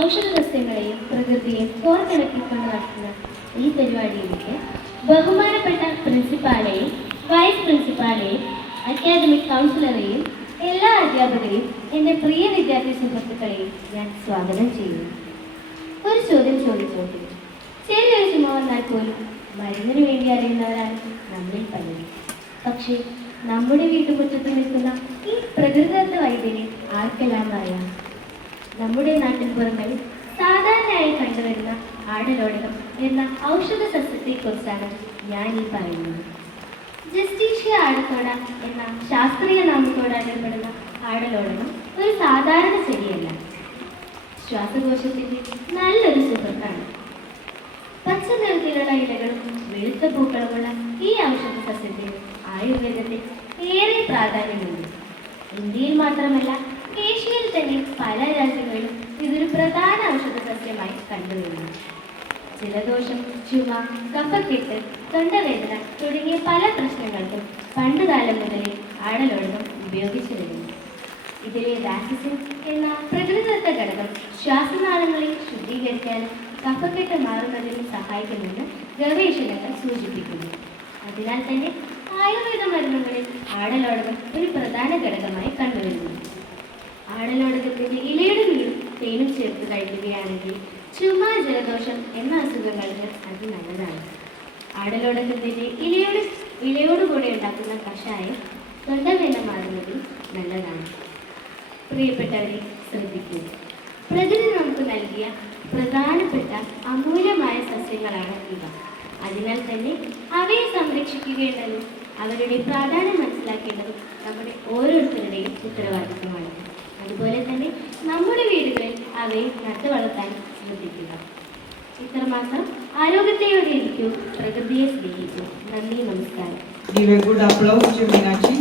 ഔഷധസസ്യങ്ങളെയും പ്രകൃതിയെയും കോർത്തിണക്കിക്കൊണ്ട് നടത്തുന്ന ഈ പരിപാടിയിലേക്ക് ബഹുമാനപ്പെട്ട പ്രിൻസിപ്പാളെയും വൈസ് പ്രിൻസിപ്പാളെയും അക്കാദമിക് കൗൺസിലറെയും എല്ലാ അധ്യാപകരെയും എൻ്റെ പ്രിയ വിദ്യാർത്ഥി സുഹൃത്തുക്കളെയും ഞാൻ സ്വാഗതം ചെയ്യുന്നു. ഒരു ചോദ്യം ചോദിച്ചോട്ടെ. ചെറിയൊരു ചുമ വന്നാൽ പോലും മരുന്നിന് വേണ്ടി അറിയുന്നവരാണ് നമ്മിൽ പലരും. പക്ഷേ നമ്മുടെ വീട്ടുമുറ്റത്ത് നിൽക്കുന്ന ഈ പ്രകൃതിദത്ത വൈദ്യനെ ആർക്കെല്ലാം അറിയാം? നമ്മുടെ നാട്ടിൻപുറങ്ങളിൽ സാധാരണയായി കണ്ടുവരുന്ന ആടലോടകം എന്ന ഔഷധ സസ്യത്തെക്കുറിച്ചാണ് ഞാൻ ഈ പറയുന്നത്. ജസ്റ്റീഷ്യ ആടത്തോട എന്ന ശാസ്ത്രീയ നാമത്തോട് അറിയപ്പെടുന്ന ആടലോടകം ഒരു സാധാരണ ചെടിയല്ല. ശ്വാസകോശത്തിൻ്റെ നല്ലൊരു സുഹൃത്താണ്. പച്ച നിറത്തിലുള്ള ഇലകളും വെളുത്ത പൂക്കളുമുള്ള ഈ ഔഷധ സസ്യത്തിന് ആയുർവേദത്തിൽ ഏറെ പ്രാധാന്യമുണ്ട്. ഇന്ത്യയിൽ മാത്രമല്ല, ഏഷ്യയിൽ തന്നെ പല രാജ്യങ്ങളിലും ഇതൊരു പ്രധാന ഔഷധ സസ്യമായി കണ്ടുവരുന്നു. ജലദോഷം, ചുമ, കഫക്കെട്ട്, തൊണ്ടവേദന തുടങ്ങിയ പല പ്രശ്നങ്ങൾക്കും പണ്ടുകാലം മുതലേ ആടലോടകം ഉപയോഗിച്ചു വരുന്നു. ഇതിലെ വാക്സിൻ എന്ന പ്രകൃതിദത്ത ഘടകം ശ്വാസനാളങ്ങളെ ശുദ്ധീകരിക്കാനും കഫക്കെട്ട് മാറുന്നതിനും സഹായിക്കുമെന്ന് ഗവേഷണങ്ങൾ സൂചിപ്പിക്കുന്നു. അതിനാൽ തന്നെ ആയുർവേദ മരുന്നുകളിൽ ആടലോടകം ഒരു പ്രധാന ഘടകമായി കണ്ടുവരുന്നു. ആടലോടകത്തിൻ്റെ ഇലയുടെ നീരും തേനും ചേർത്ത് കഴിക്കുകയാണെങ്കിൽ ചുമ, ജലദോഷം എന്ന അസുഖങ്ങൾക്ക് അത് നല്ലതാണ്. ആടലോടകത്തിൻ്റെ ഇലയോടുകൂടി ഉണ്ടാക്കുന്ന കഷായം തൊണ്ടവേദന മാറുന്നതിൽ നല്ലതാണ്. പ്രിയപ്പെട്ടവരെ, ശ്രദ്ധിക്കൂ. പ്രകൃതി നമുക്ക് നൽകിയ പ്രധാനപ്പെട്ട അമൂല്യമായ സസ്യങ്ങളാണ് ഇവ. അതിനാൽ തന്നെ അവയെ സംരക്ഷിക്കുകയുള്ളതും അവരുടെ പ്രാധാന്യം മനസ്സിലാക്കേണ്ടതും നമ്മുടെ ഓരോരുത്തരുടെയും ഉത്തരവാദിത്തമാണ്. അതുപോലെ തന്നെ നമ്മുടെ വീടുകളിൽ അവയെ നട്ടു വളർത്താൻ ശ്രദ്ധിക്കുക. ഇത്രമാത്രം. ആരോഗ്യത്തോടെ ഇരിക്കൂ, പ്രകൃതിയെ സ്നേഹിക്കൂ. നന്ദി, നമസ്കാരം. Give a good applause to Meenakshi.